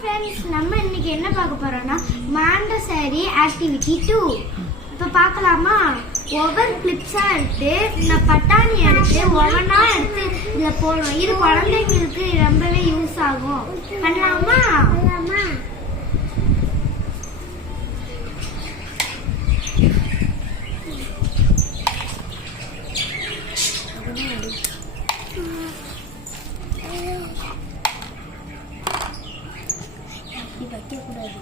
Friends, நம்ம இன்னைக்கு என்ன பார்க்க போறோம்னா மாண்டசரி ஆக்டிவிட்டி 2. இப்போ பார்க்கலாமா? ஒவ்வொரு கிளிப்ஸா எடுத்து இந்த பட்டாணி எடுத்து ஒவ்வொன்றா எடுத்து இதுல போடணும். இது குழந்தைங்களுக்கு ரொம்பவே யூஸ் ஆகும். பண்ணலாமா? வைக்கக்கூடாது.